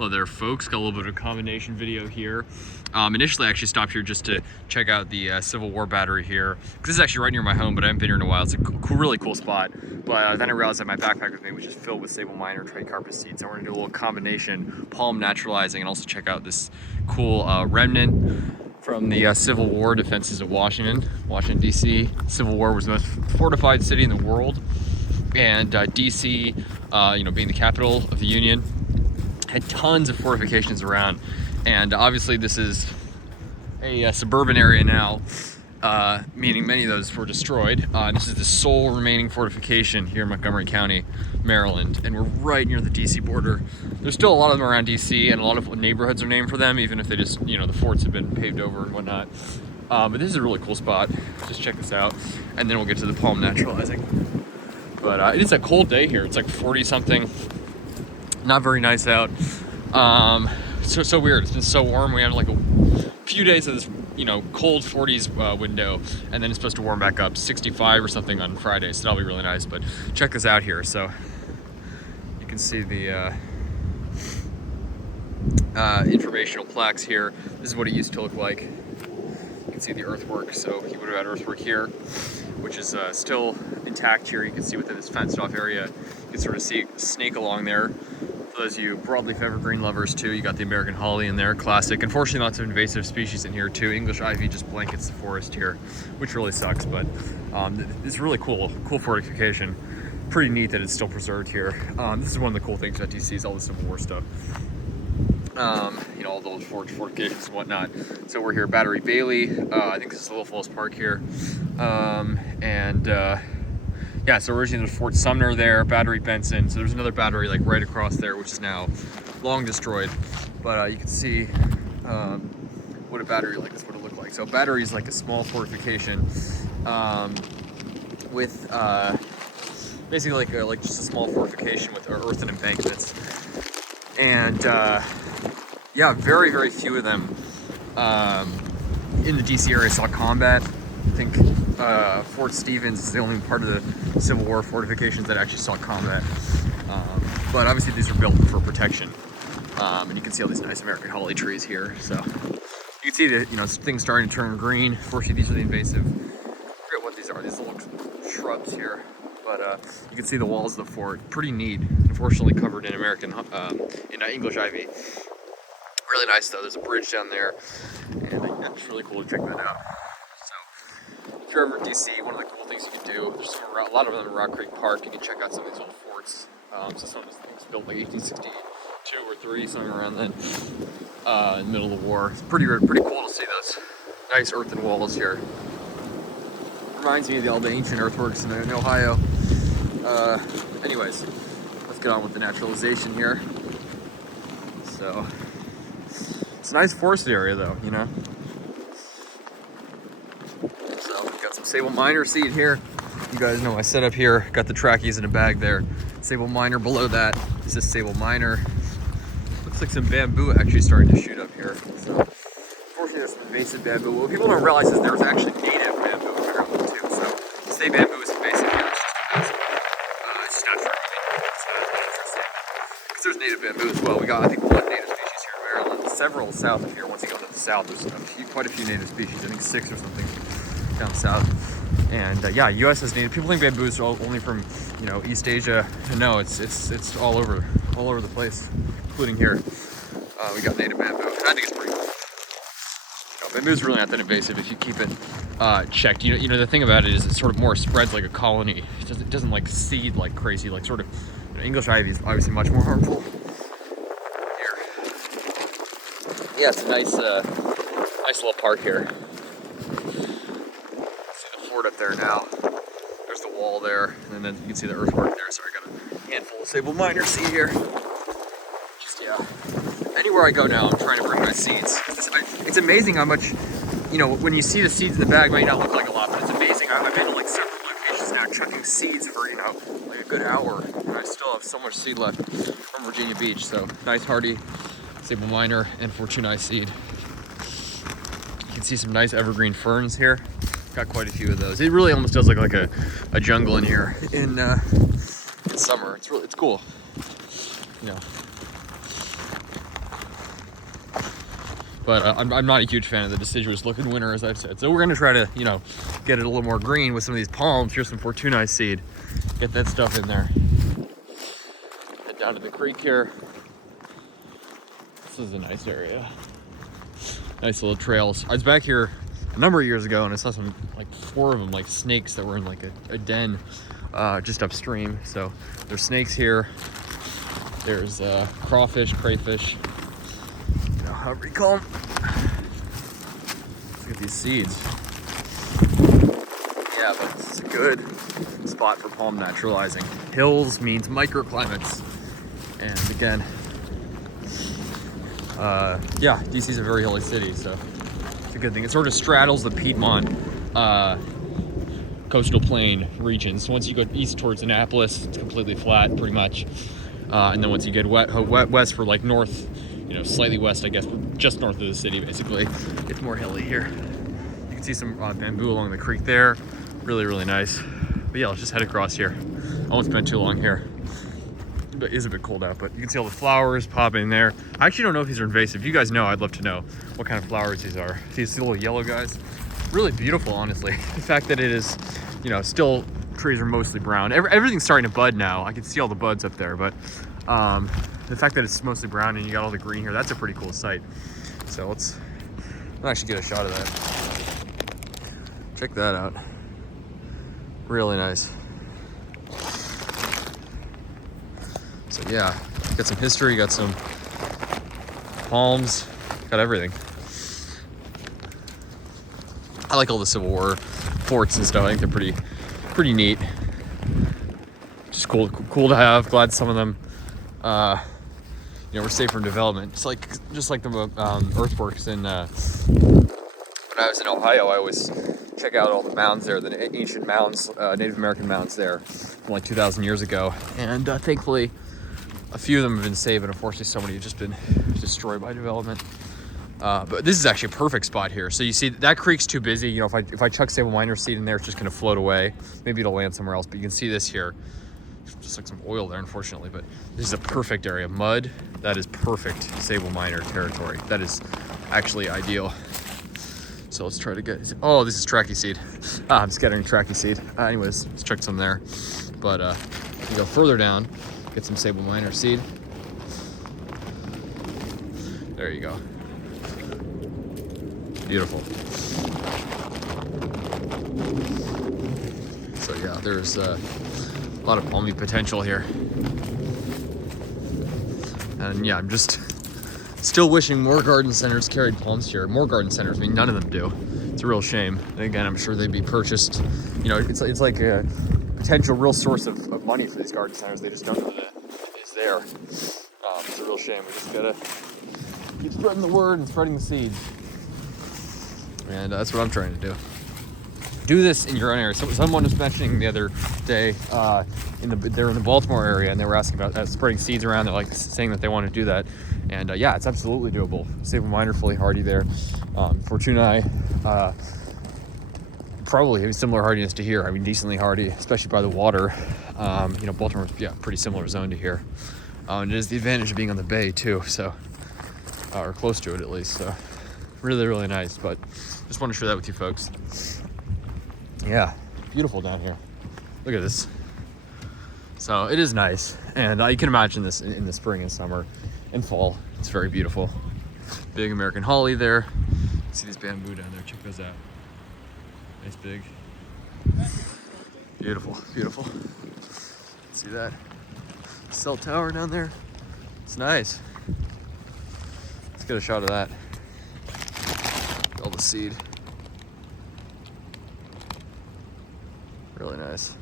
Hello there, folks. Got a little bit of a combination video here. Initially, I actually stopped here just to check out the Civil War battery here. This is actually right near my home, but I haven't been here in a while. It's a cool, really cool spot. But then I realized that my backpack with me was just filled with sable minor trade carpet seeds. So we're gonna do a little combination palm naturalizing and also check out this cool remnant from the Civil War defenses of Washington, D.C. Civil War was the most fortified city in the world, and D.C., being the capital of the Union, had tons of fortifications around. And obviously this is a suburban area now, meaning many of those were destroyed. This is the sole remaining fortification here in Montgomery County, Maryland, and we're right near the DC border. There's still a lot of them around DC, and a lot of neighborhoods are named for them, even if they just, the forts have been paved over and whatnot. But this is a really cool spot. Just check this out, and then we'll get to the palm naturalizing. But it is a cold day here. It's like 40 something. Not very nice out. So weird. It's been so warm. We had like a few days of this, cold 40s window, and then it's supposed to warm back up 65 or something on Friday. So that'll be really nice. But check this out here. So you can see the informational plaques here. This is what it used to look like. You can see the earthwork. So he would have had earthwork here, which is still intact here. You can see within this fenced off area, you can sort of see a snake along there. For those of you broadleaf evergreen lovers too, you got the American holly in there, classic. Unfortunately, lots of invasive species in here too. English ivy just blankets the forest here, which really sucks, but it's really cool fortification. Pretty neat that it's still preserved here. This is one of the cool things about DC is all the Civil War stuff. All those fortifications and whatnot. So we're here, Battery Bailey. I think this is Little Falls Park here. Yeah, so originally there's Fort Sumner there, Battery Benson. So there's another battery like right across there, which is now long destroyed. But you can see what a battery like this would have looked like. So a battery is like a small fortification with basically like just a small fortification with earthen embankments. And yeah, very, very few of them in the DC area saw combat. I think Fort Stevens is the only part of the Civil War fortifications that actually saw combat. But obviously these are built for protection. And you can see all these nice American holly trees here. So you can see that, things starting to turn green. Fortunately, these are the invasive. I forget what these are. These little shrubs here. But you can see the walls of the fort. Pretty neat. Unfortunately covered in English ivy. Really nice though. There's a bridge down there. And it's really cool to check that out. If you're ever in DC, one of the cool things you can do, there's a lot of them in Rock Creek Park. You can check out some of these old forts. So some of these things built like 1862 or 3, something around then, in the middle of the war. It's pretty cool to see those nice earthen walls here. Reminds me of all the ancient earthworks in Ohio. Anyways, let's get on with the naturalization here. So it's a nice forested area though, Got some sable minor seed here. You guys know my setup here. Got the trackies in a bag there. Sable minor below that. This is sable minor. Looks like some bamboo actually starting to shoot up here. So unfortunately there's some invasive bamboo. What people don't realize is there was actually native bamboo in Maryland too. So to say bamboo is invasive, yeah, it's just invasive. It's just not for anything. It's interesting. Because there's native bamboo as well. We got, I think, 1 native species here in Maryland. Several south of here. Once you go to the south, there's quite a few native species. I think 6 or something down south. And yeah, U.S. has native. People think bamboo is only from, East Asia. No, it's all over the place, including here. We got native bamboo. I think it's pretty cool. Bamboo is really not that invasive if you keep it checked. The thing about it is it sort of more spreads like a colony. It doesn't like seed like crazy. Like sort of, English ivy is obviously much more harmful. Here, yeah, it's a nice little park here. Up there now. There's the wall there, and then you can see the earthwork there. So I got a handful of sable minor seed here. Just anywhere I go now, I'm trying to bring my seeds. It's amazing how much, when you see the seeds in the bag, it might not look like a lot, but it's amazing. I've been to like several locations now, chucking seeds for like a good hour, and I still have so much seed left from Virginia Beach. So nice hardy sable minor and Fortunae seed. You can see some nice evergreen ferns here. Got quite a few of those. It really almost does look like a jungle in here in summer. It's cool. But I'm not a huge fan of the deciduous looking winter, as I've said. So we're gonna try to, you know, get it a little more green with some of these palms. Here's some Fortunae seed. Get that stuff in there. Head down to the creek here. This is a nice area. Nice little trails. I was back here a number of years ago and I saw some, like 4 of them, like snakes that were in like a den just upstream. So there's snakes here. There's crawfish, crayfish, you know, however you call them. Look at these seeds. Yeah, but it's a good spot for palm naturalizing. Hills means microclimates. And again, yeah, DC's a very hilly city, so it's a good thing. It sort of straddles the Piedmont coastal plain region. So once you go east towards Annapolis, it's completely flat, pretty much. And then once you get west for like north, you know, slightly west, I guess, just north of the city, basically, it's more hilly here. You can see some bamboo along the creek there. Really, really nice. But yeah, let's just head across here. I won't spend too long here. It is a bit cold out, but you can see all the flowers popping there. I actually don't know if these are invasive. If you guys know, I'd love to know what kind of flowers these are. These little yellow guys, really beautiful, honestly. The fact that it is, you know, still trees are mostly brown. Everything's starting to bud now. I can see all the buds up there, but the fact that it's mostly brown and you got all the green here, that's a pretty cool sight. So let's actually get a shot of that. Check that out. Really nice. So yeah, got some history, got some palms, got everything. I like all the Civil War forts and stuff. I think they're pretty neat. Just cool to have. Glad some of them, you know, were safe from development. Just like the earthworks in. When I was in Ohio, I always check out all the mounds there, the ancient mounds, Native American mounds there, from like 2,000 years ago, and thankfully, a few of them have been saved, and unfortunately, so many have just been destroyed by development. But this is actually a perfect spot here. So you see that creek's too busy. You know, if I chuck sable miner seed in there, it's just gonna float away. Maybe it'll land somewhere else. But you can see this here, just like some oil there, unfortunately. But this is a perfect area. Mud, that is perfect sable miner territory. That is actually ideal. So let's try to get. Oh, this is trachea seed. I'm scattering trachea seed. Anyways, let's check some there. But you go further down, get some sable miner seed. There you go. Beautiful. So yeah, there's a lot of palmy potential here. And yeah, I'm just still wishing more garden centers carried palms here. More garden centers, I mean, none of them do. It's a real shame. And again, I'm sure they'd be purchased. You know, it's like a potential real source of money for these garden centers. They just don't know that it's there. It's a real shame. We just gotta keep spreading the word and spreading the seeds. And that's what I'm trying to do. Do this in your own area. So someone was mentioning the other day, they're in the Baltimore area, and they were asking about spreading seeds around. They're like saying that they want to do that, and yeah, it's absolutely doable. Sable miner, fully hardy there. Fortunae, probably have similar hardiness to here. I mean, decently hardy, especially by the water. You know, Baltimore's pretty similar zone to here, and it is the advantage of being on the bay too. So, or close to it at least. So, really, really nice. But just want to share that with you folks. Yeah, beautiful down here. Look at this. So it is nice, and you can imagine this in the spring and summer and fall. It's very beautiful. Big American holly there. See these bamboo down there. Check those out. Nice big. Beautiful, beautiful. See that cell tower down there? It's nice. Let's get a shot of that. All the seed. Really nice.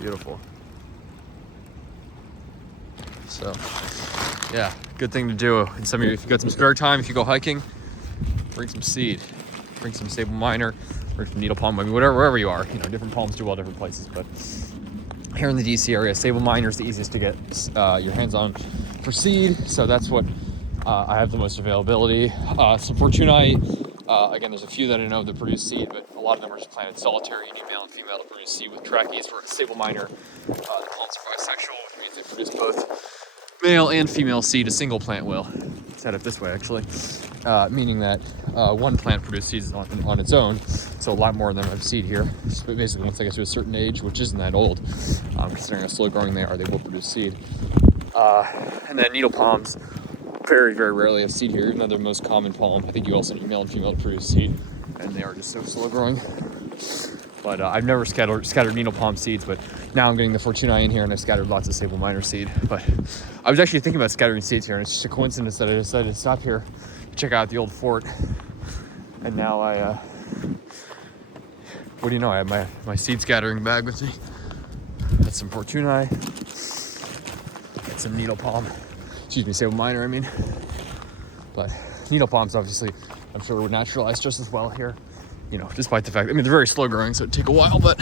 Beautiful. So, yeah, good thing to do. And some of you, if you got some spare time, if you go hiking, bring some seed, bring some sable miner, bring some needle palm. I mean, wherever you are, you know, different palms do well different places. But here in the DC area, sable miner is the easiest to get your hands on for seed. So that's what I have the most availability. Some Fortunae, again, there's a few that I know that produce seed, but a lot of them are just planted solitary. You need male and female to produce seed with trachees. For a sable miner, the plants are bisexual, which means they produce both male and female seed. A single plant will. set up this way actually, meaning that one plant produces seeds on its own, so a lot more of them have seed here. So basically, once they get to a certain age, which isn't that old, considering how slow growing they will produce seed. And then needle palms very, very rarely have seed here, even though they're the most common palm. I think you also need male and female to produce seed, and they are just so slow growing. But I've never scattered needle palm seeds, but now I'm getting the Fortunae in here, and I've scattered lots of sable minor seed. But I was actually thinking about scattering seeds here, and it's just a coincidence that I decided to stop here, check out the old fort, and now what do you know, I have my seed scattering bag with me. That's some Fortunae, that's some needle palm, sable minor, I mean. But needle palms, obviously, I'm sure would naturalize just as well here. You know, despite the fact, they're very slow growing, so it'd take a while, but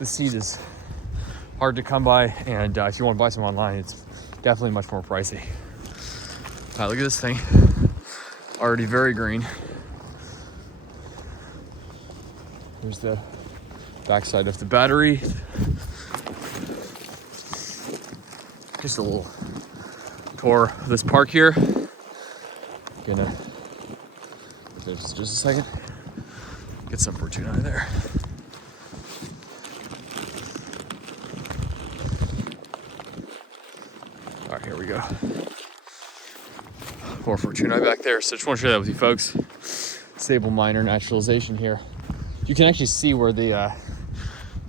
the seed is hard to come by, and if you want to buy some online, it's definitely much more pricey. Look at this thing, already very green. Here's the backside of the battery. Just a little tour of this park here. Gonna just a second. Get some Fortunae there. All right, here we go. More Fortunae back there. So just want to share that with you folks. Sable minor naturalization here. You can actually see where the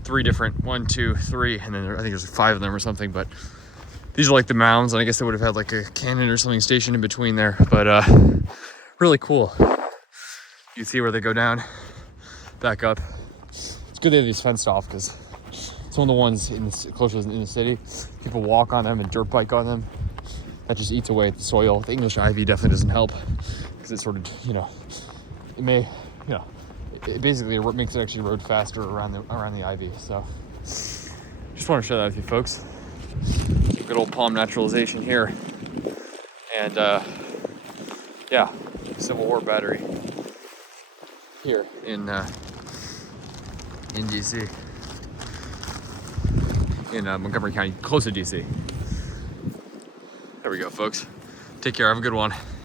3 different, 1, 2, 3, and then I think there's 5 of them or something, but these are like the mounds, and I guess they would have had like a cannon or something stationed in between there, but really cool. You see where they go down, back up. It's good they have these fenced off, because it's one of the ones closer in the city. People walk on them and dirt bike on them. That just eats away at the soil. The English ivy definitely doesn't help, because it sort of, it may, it basically makes it actually erode faster around the ivy. So just want to share that with you folks. Good old palm naturalization here, and yeah, Civil War battery here in DC, in Montgomery County, close to DC. There we go, folks. Take care. Have a good one.